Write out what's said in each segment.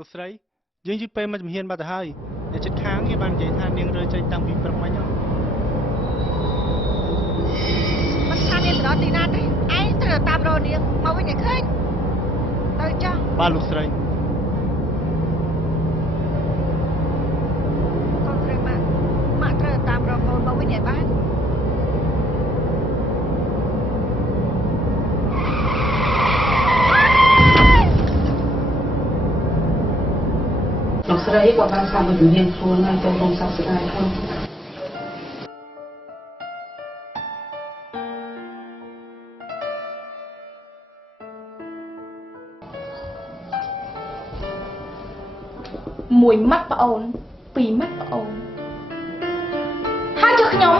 លោកស្រីយើងយឺតពេលមកជំហានបាត់ទៅហើយអ្នកចិត្តខាងគេបាននិយាយថានាងរើចេញតាំងពីព្រឹកមិញមិនថានាងទៅដល់ទីណាទេឯងត្រូវតាមរកនាងមកវិញឲ្យឃើញទៅចាស់បាទលោកស្រីកូនព្រៃម៉ាក់ត្រូវតាមរកកូនមកវិញឲ្យបានលោកស្រីគាត់បានស្ដាប់ជំនាញខ្លួនហើយចូលក្នុងសព្វស្ដាយផងមួយម៉ាត់ប្អូនពីរម៉ាត់ប្អូនហើយចុះខ្ញុំ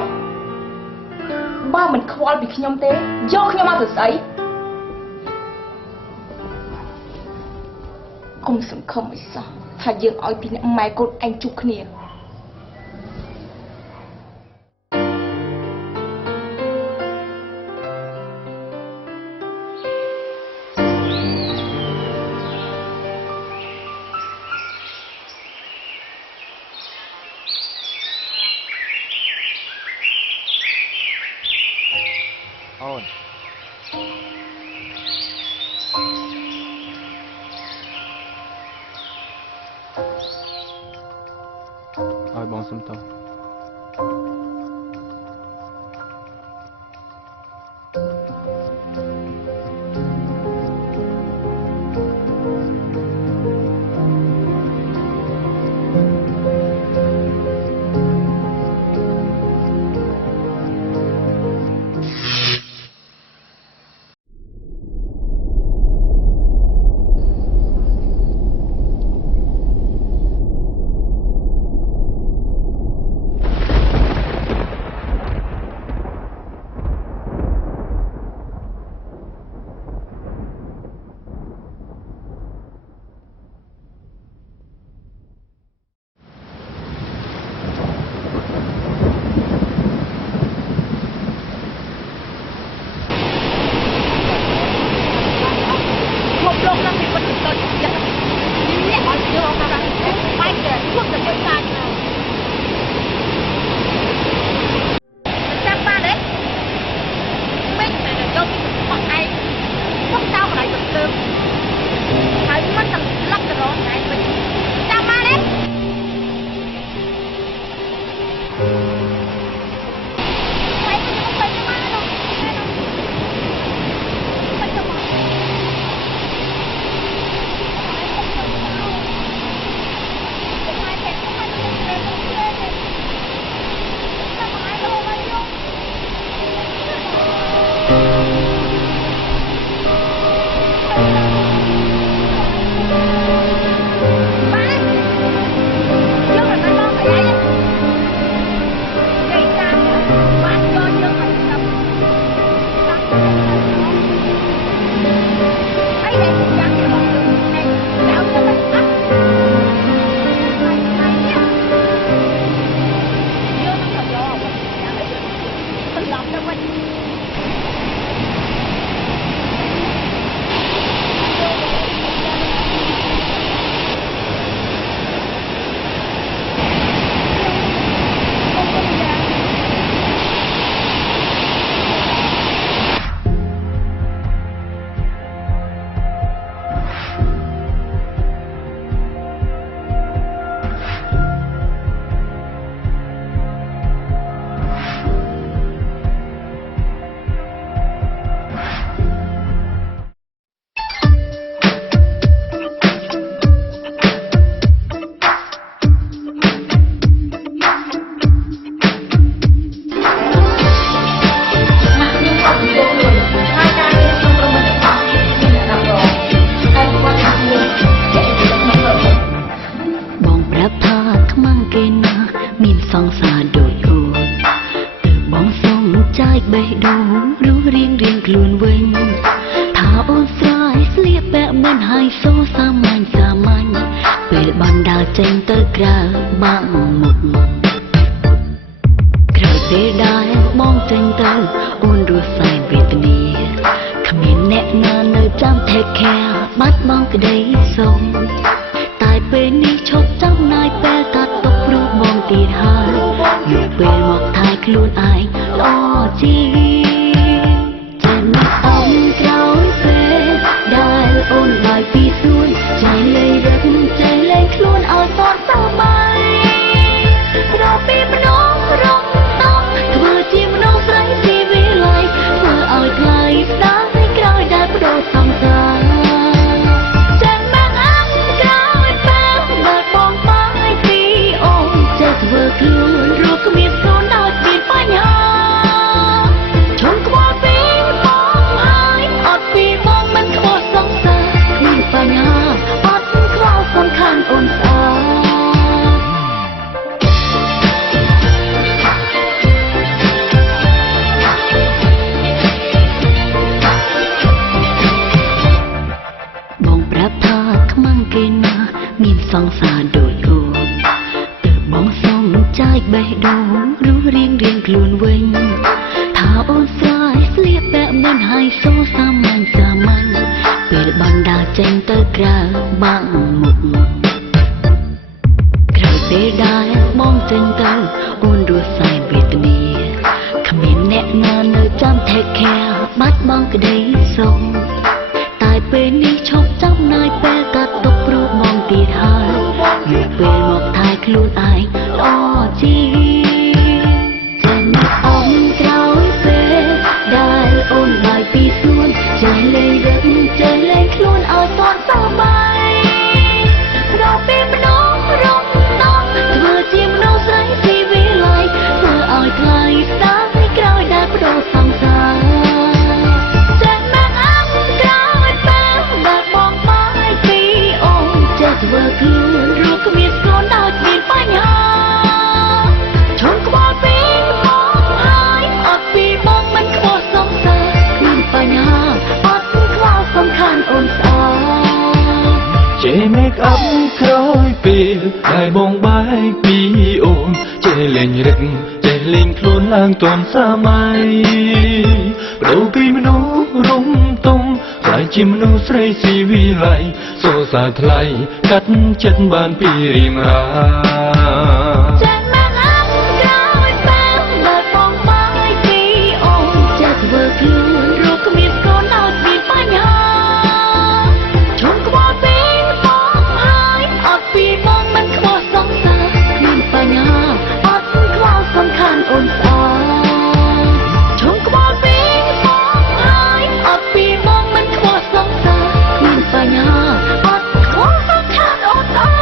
បើមិនខ្វល់ពីខ្ញុំទេយកខ្ញុំមកទៅស្អីគុំសង្ឃឹមឲ្យសោះថាយើងឲ្យពីអ្នកម៉ែកូនឯងជួបគ្នាអូនឲ្យបងសុំទោស ងសាដូចអូនទើបបងសុំចាយបេះដូងរស់រៀងខ្លួនវិញថាអូនស្រាយស្លៀកពាក់មិនហើយសូសាមញ្ញពេលបានដើរចេញទៅក្រៅបាំងមុខក្រោយពេលដែលបងចេញទៅអូនរស់សែនវេទនាគ្មានអ្នកណានៅចាំ take care បាត់បង់ក្តីសុខតែពេលនេះឈប់ចំណាយពេលកាត់ទុកព្រោះបងទៀតហើយយកពេលមកថែខ្លួនឯងល្អជាចាំអូនក្រោយពេលដែលអូនបាយពីសួនចេះលេងរឹកចេះលេងខ្លួនឲ្យទាន់សប្បាយរកពេលមនុស្សរំដំធ្វើជាមនុស្សស្រីស៊ីវិល័យធ្វើឲ្យថ្លៃស្ដាយក្រោយដែលបដូរសង្សារចេះមែនអត់ក្រោយពេលដែលបងបាយពីអូនចេះធ្វើខ្លួនរកគ្មានស្គនដោយគ្មានបញ្ហាឈុំក្បល់ពីបងហើយអត់ពីបងមិនខ្វល់សង្សារគ្មានបញ្ហាអត់ខ្វល់សំខាន់អូនស្អាតចេះ make up ក្រោយពេលដែលបងបាយពីអូនចេះលេងរឹកចេះលេងខ្លួនឡើងទាន់សម័យបដូរពីមនុស្សរំទុំខ្លាយជាមនុស្សស្រីស៊ីវិល័យសូសាថ្លៃកាត់ចិត្តបានពីរៀងរាចេះមែនអត់ក្រោយពេលដែលបងបាយពីអូនចេះធ្វើខ្លួនរកគ្មានស្គនដោយគ្មានបញ្ហាឈុំក្បល់ពីបងហើយអត់ពីបងមិនខ្វល់សង្សារគ្មានបញ្ហាអត់ខ្វល់សំខាន់អូនស្អាតឈុំក្បល់ពីបងហើយអត់ពីបងមិនខ្វល់សង្សារគ្មានបញ្ហាអត់ខ្វល់សំខាន់អូនស្អាត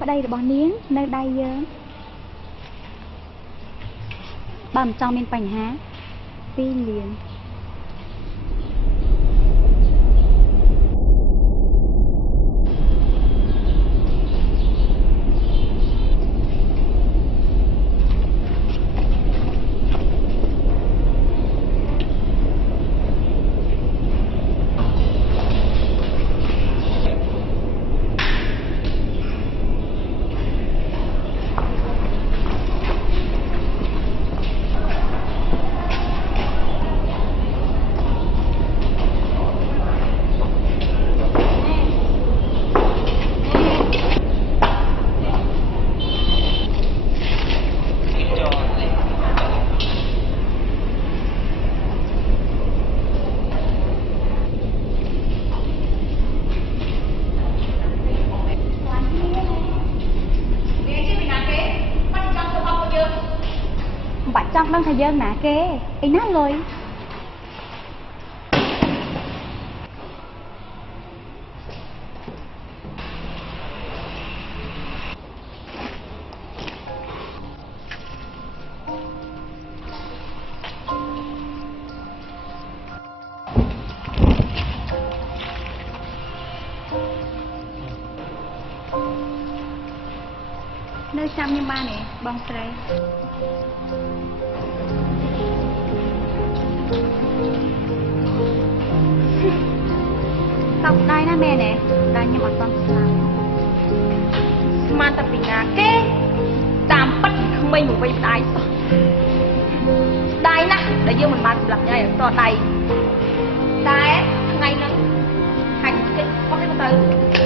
ប្តីរបស់នាងនៅដៃយើងបើមិនចង់មានបញ្ហា2លានចង់ដឹងថាយើងណាគេឯណាលុយនៅចាំខ្ញុំបានទេបងស្រីសោកស្ដាយណាស់មែនទេដែលខ្ញុំអត់ទាន់ស្លាប់ស្មានតែពីណាគេតាមពិតក្មេងមកវិញស្ដាយសោះស្ដាយណាស់ដែលយើងមិនបានសម្លាប់ញ៉ៃអត់តដៃតែថ្ងៃហ្នឹងហាច់គេអត់ទេទៅ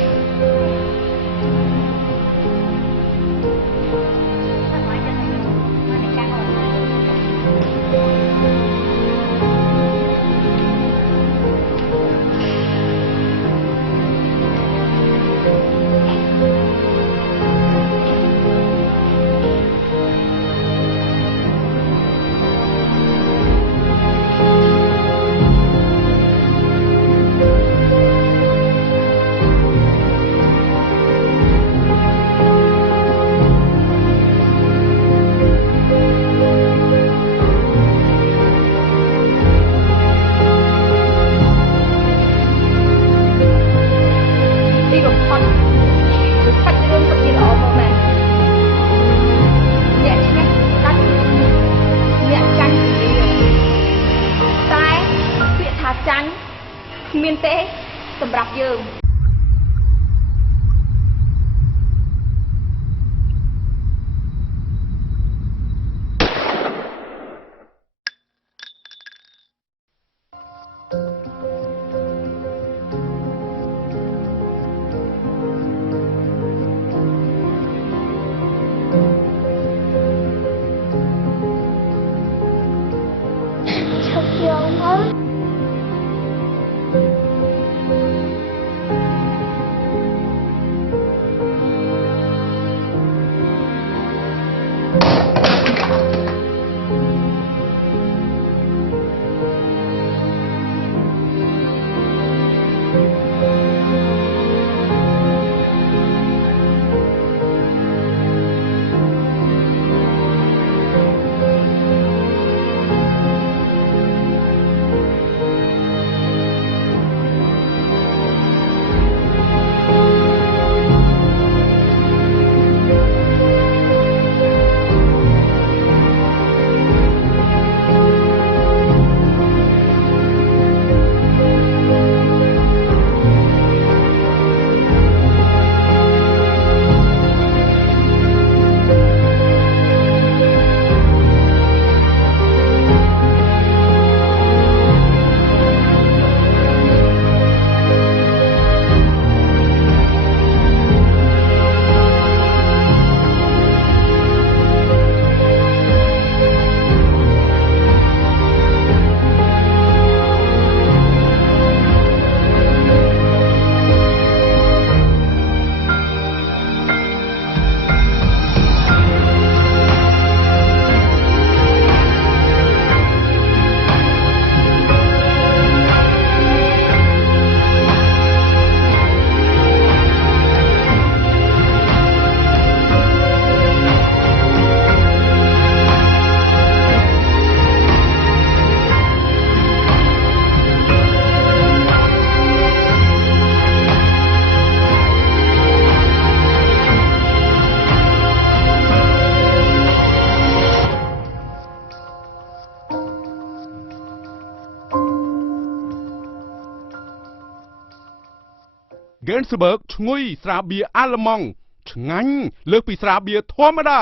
មានទេសម្រាប់យើង Gensberg ឈ្ងុយស្រាបៀរអាល្លឺម៉ង់ឆ្ងាញ់លើសពីស្រាបៀរធម្មតា